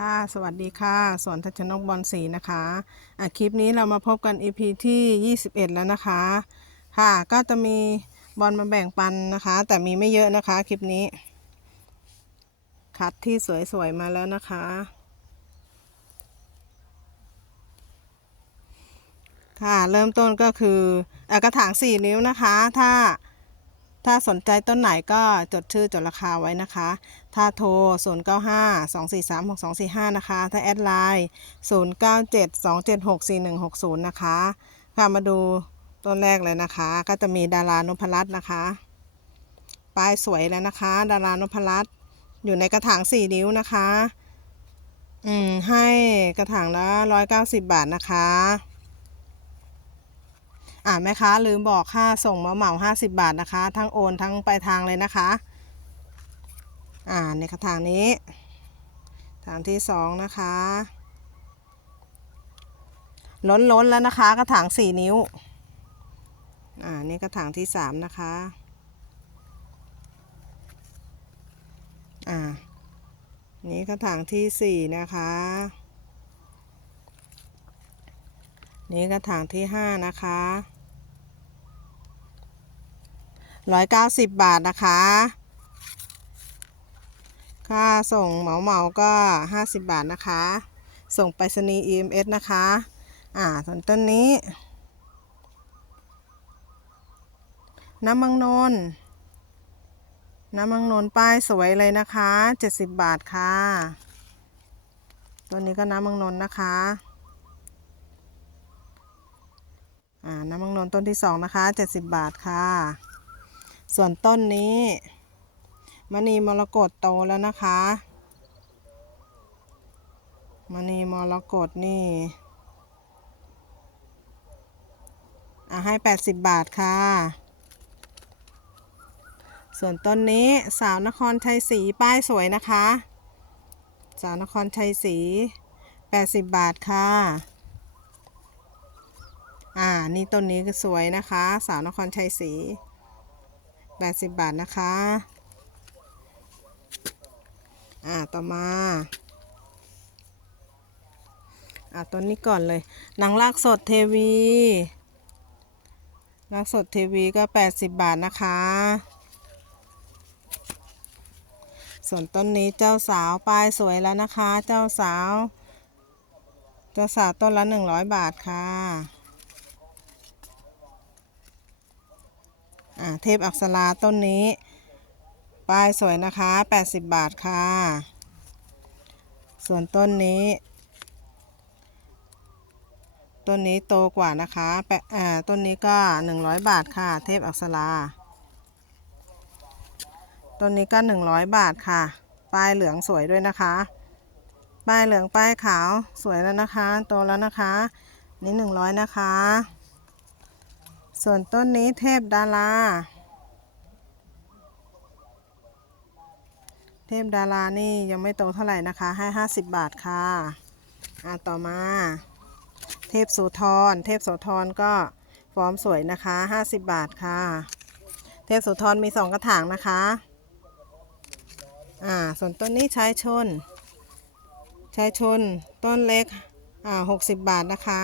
ค่ะสวัสดีค่ะสวนทัชนกบอลสีนะคะอะคลิปนี้เรามาพบกัน EP ที่ 21 แล้วนะคะ ค่ะก็จะมีบอลมาแบ่งปันนะคะ แต่มีไม่เยอะนะคะคลิปนี้ คัดที่สวยๆมาแล้วนะคะ ค่ะเริ่มต้นก็คืออกระถาง 4 นิ้วนะคะ ถ้า ถ้าสนใจต้นไหนก็จดชื่อจดราคาไว้นะคะ ถ้าโทร 0 9 5 2 4 3 6 2 4 5 นะคะ ถ้าแอดไลน์0 9 7 2 7 6 4 1 6 0 นะคะ ค่ะมาดูต้นแรกเลยนะคะ ก็จะมีดารานพรัตน์นะคะป้ายสวยแล้วนะคะ ดารานพรัตน์อยู่ในกระถาง4นิ้วนะคะ อืม ให้กระถางละ190บาทนะคะ อ่าแม่ค้าลืมบอกค่าส่งมาเหมาห้าสิบบาทนะคะ ทั้งโอนทั้งปลายทางเลยนะคะ อ่าในกระถางนี้ถางที่สองนะคะ ล้นล้นแล้วนะคะ กระถางสี่นิ้ว อ่านี่กระถางที่สามนะคะ อ่า นี่กระถางที่สี่นะคะนี่กระถางที่ห้านะคะ ร้อยเก้าสิบบาทนะคะ ค่าส่งเหมาเหมาก็ห้าสิบบาทนะคะ ส่งไปรษณีย์ EMS นะคะ อ่าส่วนต้นนี้ น้ำมังนนน้ำมังนนป้ายสวยเลยนะคะเจ็ดสิบบาทค่ะต้นนี้ก็น้ำมังนนนะคะ อ่า น้ำมังนนต้นที่สองนะคะเจ็ดสิบบาทค่ะ ส่วนต้นนี้มณีมรกตโตแล้วนะคะมณีมรกตนี่อ่าให้แปดสิบบาทค่ะ ส่วนต้นนี้สาวนครชัยศรีป้ายสวยนะคะ สาวนครชัยศรีแปดสิบบาทค่ะ อ่า นี่ต้นนี้ก็สวยนะคะ สาวนครชัยศรี 80 บาทนะคะ อ่า ต่อมา อ่าต้นนี้ก่อนเลย หนังลากสดเทวีลากสดเทวีก็ 80 บาทนะคะ ส่วนต้นนี้เจ้าสาวป้ายสวยแล้วนะคะ เจ้าสาว เจ้าสาวต้นละ 100 บาทค่ะ อ่า เทพอักษราต้นนี้ ป้ายสวยนะคะ 80 บาทค่ะ ส่วนต้นนี้ ต้นนี้โตกว่านะคะแปะต้นนี้ก็ 100 บาทค่ะ เทพอักษราต้นนี้ก็ 100 บาทค่ะ ป้ายเหลืองสวยด้วยนะคะ ป้ายเหลืองป้ายขาวสวยแล้วนะคะ โตแล้วนะคะ นี่ 100 นะคะ ส่วนต้นนี้เทพดารา เทพดารานี่ยังไม่โตเท่าไหร่นะคะ ให้ 50 บาทค่ะ อ่าต่อมา เทพโสุธร เทพโสธรก็ฟอร์มสวยนะคะ 50 บาทค่ะ เทพโสุธรมีสองกระถางนะคะ อ่า ส่วนต้นนี้ชายชนชายชน ต้นเล็ก อ่า 60 บาทนะคะ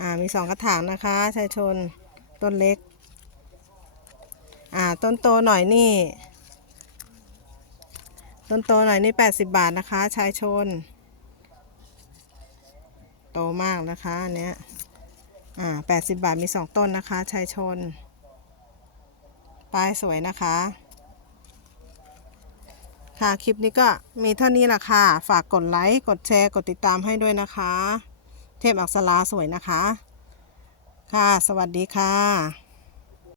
อ่ามีสองกระถางนะคะชายชนต้นเล็ก อ่าต้นโตหน่อยนี่ ต้นโตหน่อยนี่80บบาทนะคะชายชน โตมากนะคะอันเนี้ยอ่า80บาทมีสองต้นนะคะชายชนป้ายสวยนะคะค่ะ คลิปนี้ก็มีเท่านี้แหละค่ะ ฝากกดไลค์ กดแชร์ กดติดตามให้ด้วยนะคะ เทพอักษราสวยนะคะ ค่ะ สวัสดีค่ะ